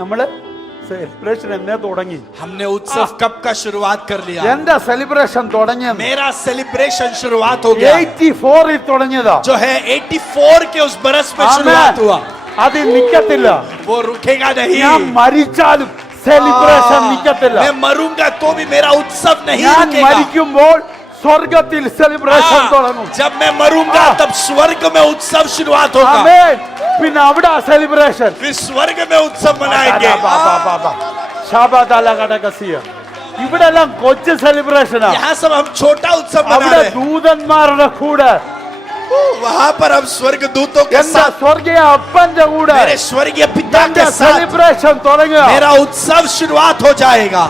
നമ്മള് സെലിബ്രേഷൻ എന്നേ തുടങ്ങി. हमने उत्सव कब का शुरुआत कर लिया? എന്റെ സെലിബ്രേഷൻ തുടങ്ങിയത് मेरा सेलिब्रेशन शुरुआत हो गया 84 തുടങ്ങിയതാ. जो है 84 के उस बरस में शुरुआत हुआ. അത് നിക്കത്തില്ല. वो रुकेगा नहीं. ഞാൻ മരിച്ചാലും സെലിബ്രേഷൻ നിക്കത്തില്ല. मैं मरूंगा तो भी मेरा उत्सव नहीं ഞാൻ रुकेगा. മരിക്കുമ്പോൾ സ്വർഗ്ഗത്തിൽ സെലിബ്രേഷൻ തുടങ്ങും. जब मैं मरूंगा तब स्वर्ग में उत्सव शुरुआत होगा. ആമേൻ. പിന്നെ അവിടെ സെലിബ്രേഷൻ फिर स्वर्ग में उत्सव मनाएंगे. ഇവിടെ എല്ലാം കൊച്ചു സെലിബ്രേഷനാ. यहाँ सब हम छोटा उत्सव मना അവിടെ रहे हैं. ദൂതന്മാരുടെ കൂടെ, वहाँ पर हम स्वर्ग दूतों के എന്റെ साथ, സ്വർഗീയ അപ്പന്റെ കൂടെ मेरे स्वर्गीय पिता എന്റെ के साथ സെലിബ്രേഷൻ തുടങ്ങുക. मेरा उत्सव शुरुआत हो जाएगा.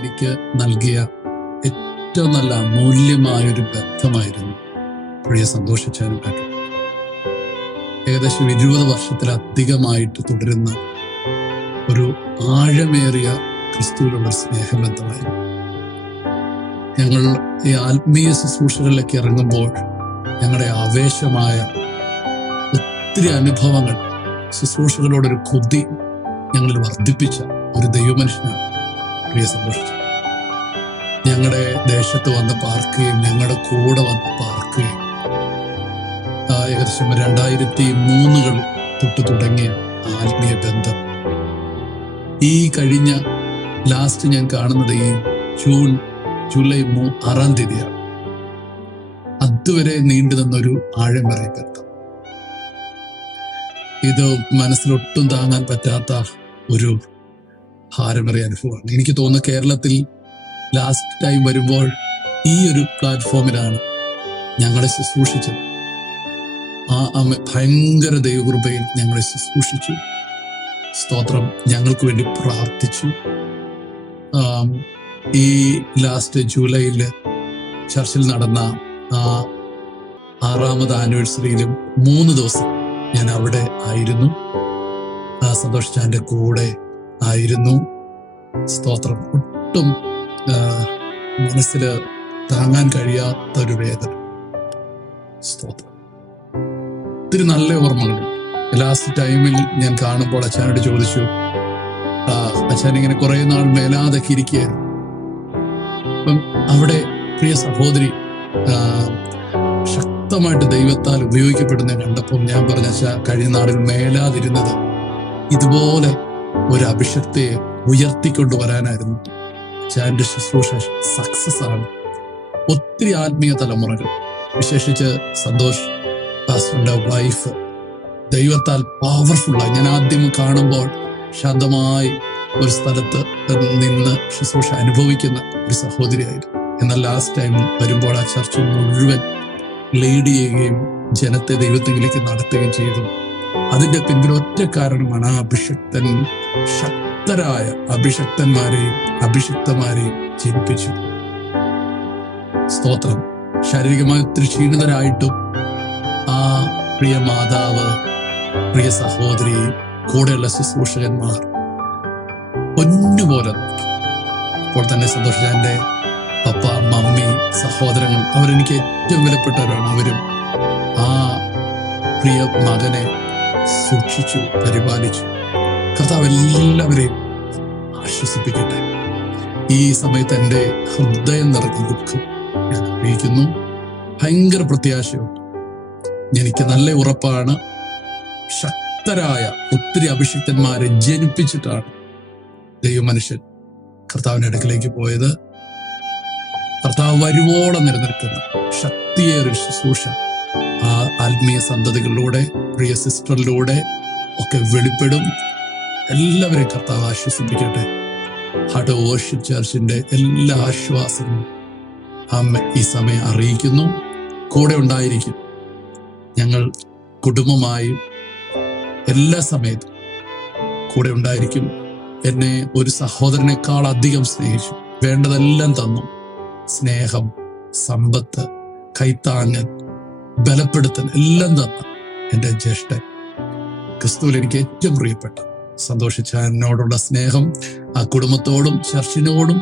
എനിക്ക് നൽകിയ ഏറ്റവും നല്ല അമൂല്യമായൊരു ബന്ധമായിരുന്നു പ്രിയ സന്തോഷിച്ചാനുമായിട്ട്. ഏകദേശം 20 വർഷത്തിലധികമായിട്ട് തുടരുന്ന ഒരു ആഴമേറിയ ക്രിസ്തുവിലുള്ള സ്നേഹബന്ധമായിരുന്നു. ഞങ്ങൾ ഈ ആത്മീയ ശുശ്രൂഷകളിലേക്ക് ഇറങ്ങുമ്പോൾ ഞങ്ങളുടെ ആവേശമായ ഒത്തിരി അനുഭവങ്ങൾ, ശുശ്രൂഷകളോടൊരു കൊതി ഞങ്ങളിൽ വർദ്ധിപ്പിച്ച ഒരു ദൈവമനുഷ്യനാണ് പ്രിയ സന്തോഷിച്ചു. ഞങ്ങളുടെ ദേശത്ത് വന്ന് പാർക്കുകയും ഞങ്ങളുടെ കൂടെ വന്ന് പാർക്കുകയും ഏകദേശം 2003 തൊട്ട് തുടങ്ങിയ ആത്മീയ ബന്ധം ഈ കഴിഞ്ഞ ലാസ്റ്റ് ഞാൻ കാണുന്നത് ഈ ജൂലൈ 6-ാം തീയതിയാണ്. അതുവരെ നീണ്ടു നിന്നൊരു ആഴമേറിയ ബന്ധം. ഇത് മനസ്സിലൊട്ടും താങ്ങാൻ പറ്റാത്ത ഒരു ഭാരമേറിയ അനുഭവമാണ്. എനിക്ക് തോന്നുന്നു കേരളത്തിൽ ലാസ്റ്റ് ടൈം വരുമ്പോൾ ഈ ഒരു പ്ലാറ്റ്ഫോമിലാണ് ഞങ്ങളെ ശുശ്രൂഷിച്ചത്. ഭയങ്കര ദൈവകൃപയിൽ ഞങ്ങളെ ശുശ്രൂഷിച്ചു. സ്തോത്രം. ഞങ്ങൾക്ക് വേണ്ടി പ്രാർത്ഥിച്ചു. ഈ ലാസ്റ്റ് ജൂലൈയിൽ ചർച്ചിൽ നടന്ന 6ാമത് ആനിവേഴ്സറിയിലും 3 ദിവസം ഞാൻ അവിടെ ആയിരുന്നു. സന്തോഷിച്ചാൻ്റെ കൂടെ ആയിരുന്നു. സ്തോത്രം. ഒട്ടും മനസ്സിൽ താങ്ങാൻ കഴിയാത്തൊരു വേദന. സ്തോത്രം. ഒത്തിരി നല്ല ഓർമ്മകളുണ്ട്. ലാസ്റ്റ് ടൈമിൽ ഞാൻ കാണുമ്പോൾ അച്ഛനോട് ചോദിച്ചു, അച്ഛൻ ഇങ്ങനെ കുറെ നാൾ മേലാതൊക്കെ ഇരിക്കുകയായിരുന്നു. അപ്പം അവിടെ പ്രിയ സഹോദരി ശക്തമായിട്ട് ദൈവത്താൽ ഉപയോഗിക്കപ്പെടുന്ന കണ്ടപ്പോൾ ഞാൻ പറഞ്ഞ അച്ഛാ, കഴിഞ്ഞ നാളിൽ മേലാതിരുന്നത് ഇതുപോലെ ഒരു അഭിഷക്തയെ ഉയർത്തിക്കൊണ്ടുവരാനായിരുന്നു. അച്ഛൻ്റെ ശുശ്രൂഷ സക്സസ് ആണ്. ഒത്തിരി ആത്മീയ തലമുറകൾ, വിശേഷിച്ച് സന്തോഷ് പാസ്റ്ററിന്റെ വൈഫ് ദൈവത്താൽ പവർഫുള്ളായി. ഞാൻ ആദ്യം കാണുമ്പോൾ ശാന്തമായി ഒരു സ്ഥലത്ത് നിന്ന് ശുശ്രൂഷ അനുഭവിക്കുന്ന ഒരു സഹോദരിയായിരുന്നു. എന്നാൽ ലാസ്റ്റ് ടൈം വരുമ്പോൾ ആ ചർച്ച മുഴുവൻ ലീഡ് ചെയ്യുകയും ജനത്തെ ദൈവത്തിലേക്ക് നടത്തുകയും ചെയ്തു. അതിന്റെ പിന്നിൽ ഒറ്റ കാരണമാണ് ആ അഭിഷക്തൻ ശക്തരായ അഭിഷക്തന്മാരെയും അഭിഷിക്തമാരെയും ജനിപ്പിച്ചു. സ്തോത്രം. ശാരീരികമായി ഒത്തിരി ക്ഷീണിതരായിട്ടും ആ പ്രിയ മാതാവ്, പ്രിയ സഹോദരി, കൂടെയുള്ള ശുശ്രൂഷകന്മാർ പൊന്നുപോലെ. അപ്പോൾ തന്നെ സന്തോഷിച്ച എൻ്റെ പപ്പ, മമ്മി, സഹോദരങ്ങൾ അവരെനിക്ക് ഏറ്റവും വിലപ്പെട്ടവരാണ്. അവരും ആ പ്രിയ മകനെ സൂക്ഷിച്ചു, പരിപാലിച്ചു. കർത്താവ് എല്ലാവരെയും ആശ്വസിപ്പിക്കട്ടെ. ഈ സമയത്ത് എൻ്റെ ഹൃദയം നിറഞ്ഞ ദുഃഖം ഞാൻ അറിയിക്കുന്നു. ഭയങ്കര പ്രത്യാശയുണ്ട്. എനിക്ക് നല്ല ഉറപ്പാണ്, ശക്തരായ ഒത്തിരി അഭിഷിക്തന്മാരെ ജനിപ്പിച്ചിട്ടാണ് ദൈവമനുഷ്യൻ കർത്താവിന്റെ അടുക്കിലേക്ക് പോയത്. കർത്താവ് വരുവോളം നിലനിൽക്കുന്ന ശക്തിയേറിയ ശുശ്രൂഷ ആ ആത്മീയ സന്തതികളിലൂടെ, പ്രിയ സിസ്റ്ററിലൂടെ ഒക്കെ വെളിപ്പെടും. എല്ലാവരെയും കർത്താവ് ആശ്വസിപ്പിക്കട്ടെ. ഹാർട്ട് ഓഫ് വർഷിപ്പ് ചർച്ചിന്റെ എല്ലാ ആശ്വാസങ്ങളും അമ്മ ഈ സമയം അറിയിക്കുന്നു. കൂടെ ഉണ്ടായിരിക്കും. ഞങ്ങൾ കുടുംബമായും എല്ലാ സമയത്തും കൂടെ ഉണ്ടായിരിക്കും. എന്നെ ഒരു സഹോദരനേക്കാൾ അധികം സ്നേഹിച്ചു. വേണ്ടതെല്ലാം തന്നു. സ്നേഹം, സമ്പത്ത്, കൈത്താങ്ങൽ, ബലപ്പെടുത്തൽ എല്ലാം തന്ന എൻ്റെ ജ്യേഷ്ഠൻ, ക്രിസ്തുവിൽ എനിക്ക് ഏറ്റവും പ്രിയപ്പെട്ട സന്തോഷിച്ച എന്നോടുള്ള സ്നേഹം ആ കുടുംബത്തോടും ചർച്ചിനോടും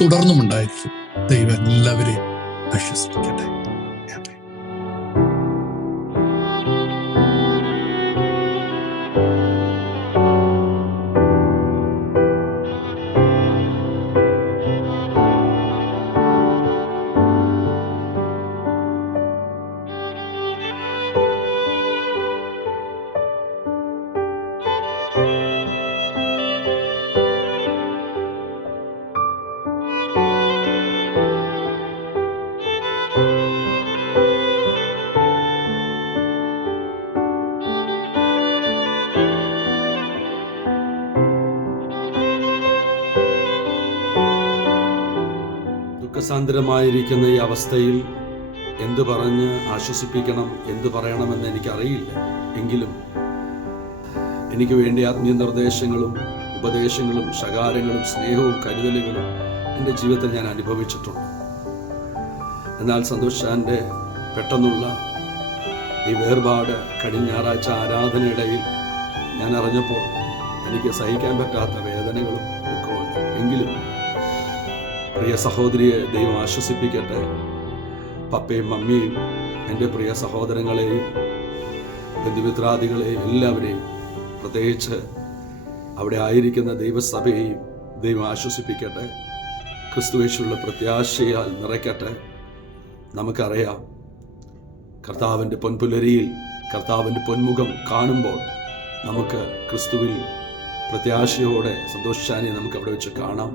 തുടർന്നും ഉണ്ടായിരിക്കും. ദൈവം എല്ലാവരെയും ആശ്വസിപ്പിക്കട്ടെ. ദുഃഖസാന്ദ്രമായിരിക്കുന്ന ഈ അവസ്ഥയിൽ എന്തു പറഞ്ഞ് ആശ്വസിപ്പിക്കണം, എന്തു പറയണമെന്ന് എനിക്കറിയില്ല. എങ്കിലും എനിക്ക് വേണ്ടി ആത്മീയ നിർദ്ദേശങ്ങളും ഉപദേശങ്ങളും ശകാരങ്ങളും സ്നേഹവും കരുതലുകളും എൻ്റെ ജീവിതത്തിൽ ഞാൻ അനുഭവിച്ചിട്ടുണ്ട്. എന്നാൽ സന്തോഷാൻ്റെ പെട്ടെന്നുള്ള ഈ വേർപാട് കഴിഞ്ഞ ഞായറാഴ്ച ആരാധനയിടയിൽ ഞാൻ അറിഞ്ഞപ്പോൾ എനിക്ക് സഹിക്കാൻ പറ്റാത്ത വേദനകളും ദുഃഖമുണ്ട്. എങ്കിലും പ്രിയ സഹോദരിയെ ദൈവം ആശ്വസിപ്പിക്കട്ടെ. പപ്പയും മമ്മിയും എൻ്റെ പ്രിയ സഹോദരങ്ങളെയും ബന്ധുമിത്രാദികളെയും എല്ലാവരെയും, പ്രത്യേകിച്ച് അവിടെ ആയിരിക്കുന്ന ദൈവസഭയെയും ദൈവം ആശ്വസിപ്പിക്കട്ടെ. ക്രിസ്തുവേശുള്ള പ്രത്യാശയാൽ നിറയ്ക്കട്ടെ. നമുക്കറിയാം, കർത്താവിൻ്റെ പൊൻപുലരിയിൽ കർത്താവിൻ്റെ പൊന്മുഖം കാണുമ്പോൾ നമുക്ക് ക്രിസ്തുവിൽ പ്രത്യാശയോടെ സന്തോഷിച്ചാനെ നമുക്ക് അവിടെ വെച്ച് കാണാം.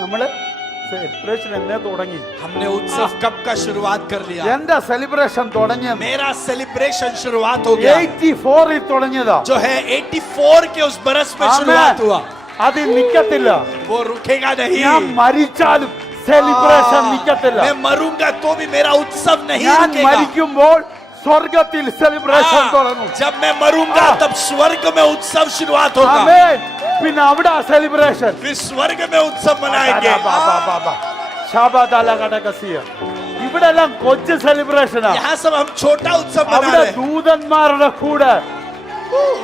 നമ്മള് സെലിബ്രേഷൻ എന്നേ തുടങ്ങി. हमने उत्सव कब का शुरुआत कर लिया? എന്റെ സെലിബ്രേഷൻ തുടങ്ങിയത് मेरा सेलिब्रेशन शुरुआत हो गया 84 തുടങ്ങിയതാ. जो है 84 के उस बरस में शुरुआत हुआ. അത് നിക്കത്തില്ല. वो रुकेगा नहीं. ഞാൻ മരിച്ചാലും സെലിബ്രേഷൻ നിക്കത്തില്ല. मैं मरूंगा तो भी मेरा उत्सव नहीं ഞാൻ रुकेगा. മരിക്കുമ്പോൾ സ്വർഗത്തിൽ സെലിബ്രേഷൻ തുടങ്ങും. जब मैं मरूंगा तब स्वर्ग में उत्सव शुरुआत होगा. ആമേൻ. പിന്നെ അവിടെ സെലിബ്രേഷൻ. फिर स्वर्ग में उत्सव मनाएंगे. ഇവിടെ എല്ലാം കൊച്ചു സെലിബ്രേഷനാ. यहाँ सब हम छोटा उत्सव मना അവിടെ रहे हैं. ദൂതന്മാരുടെ കൂടെ,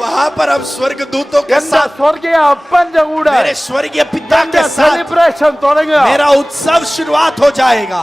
वहाँ पर हम स्वर्ग दूतों के എന്റെ साथ, സ്വർഗീയ അപ്പന്റെ കൂടെ मेरे स्वर्गीय पिता എന്റെ के साथ സെലിബ്രേഷൻ തുടങ്ങുക. मेरा उत्सव शुरुआत हो जाएगा.